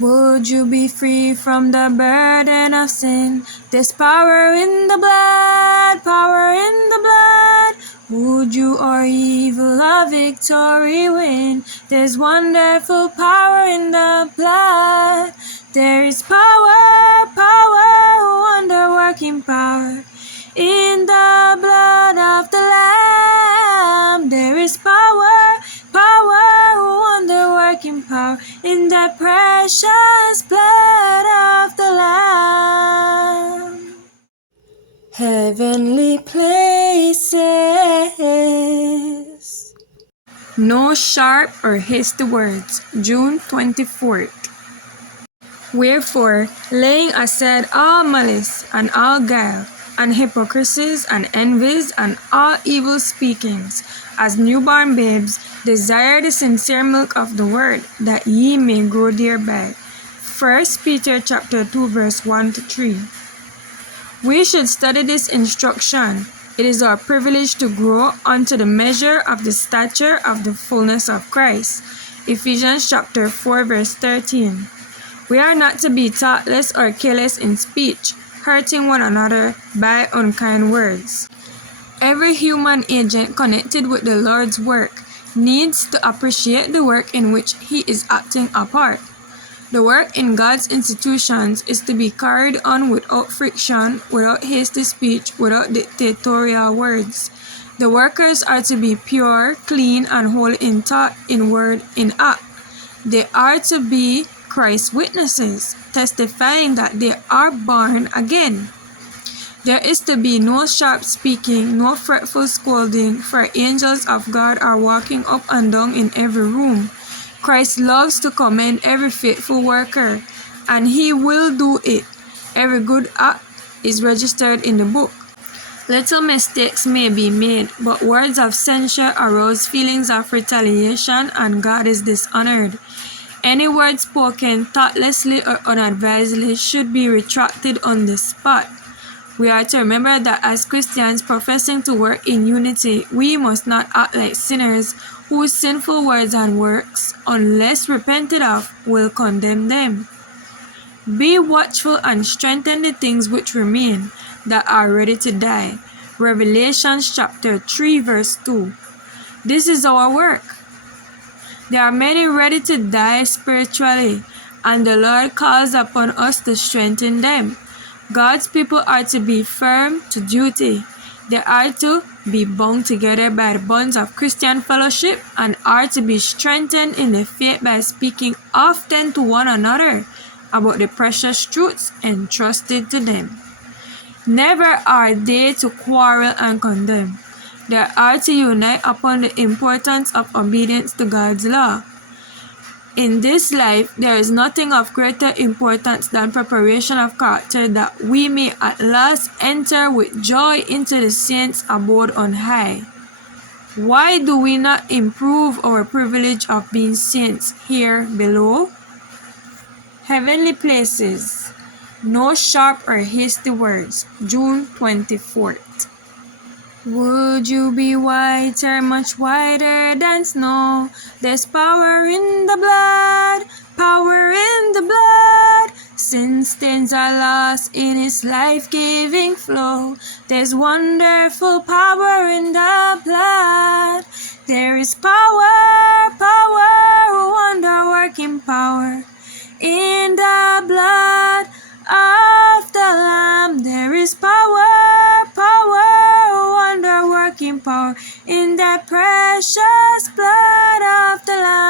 Would you be free from the burden of sin? There's power in the blood, power in the blood. Would you or evil a victory win? There's wonderful power in the blood. There is power, power, wonder-working power in the blood of the Lamb. There is power, power, wonder-working power in the precious blood of the Lamb. Heavenly places. No sharp or hasty words. June 24th. Wherefore, laying aside all malice and all guile, and hypocrisies and envies and all evil speakings, as newborn babes, desire the sincere milk of the word, that ye may grow thereby. 1 Peter chapter 2 verse 1-3. We should study this instruction. It is our privilege to grow unto the measure of the stature of the fulness of Christ. Ephesians chapter 4 verse 13. We are not to be thoughtless or careless in speech, hurting one another by unkind words. Every human agent connected with the Lord's work needs to appreciate the work in which he is acting a part. The work in God's institutions is to be carried on without friction, without hasty speech, without dictatorial words. The workers are to be pure, clean, and holy in thought, in word, in act. They are to be Christ's witnesses, testifying that they are born again. There is to be no sharp speaking, no fretful scolding, for angels of God are walking up and down in every room. Christ loves to commend every faithful worker, and he will do it. Every good act is registered in the book. Little mistakes may be made, but words of censure arouse feelings of retaliation, and God is dishonored. Any word spoken thoughtlessly or unadvisedly should be retracted on the spot. We are to remember that as Christians professing to work in unity, we must not act like sinners whose sinful words and works, unless repented of, will condemn them. Be watchful and strengthen the things which remain, that are ready to die. Revelation chapter 3 verse 2. This is our work. There are many ready to die spiritually, and the Lord calls upon us to strengthen them. God's people are to be firm to duty. They are to be bound together by the bonds of Christian fellowship, and are to be strengthened in the faith by speaking often to one another about the precious truths entrusted to them. Never are they to quarrel and condemn. They are to unite upon the importance of obedience to God's law. In this life, there is nothing of greater importance than preparation of character, that we may at last enter with joy into the saints' abode on high. Why do we not improve our privilege of being saints here below? Heavenly places. No sharp or hasty words. June 24th. Would you be whiter, much whiter than snow? There's power in the blood, power in the blood. Sin stains are lost in its life-giving flow. There's wonderful power in the blood. There is power, power, wonder-working power in the blood of the Lamb. There is power, power, wonder-working power in the precious blood of the Lamb.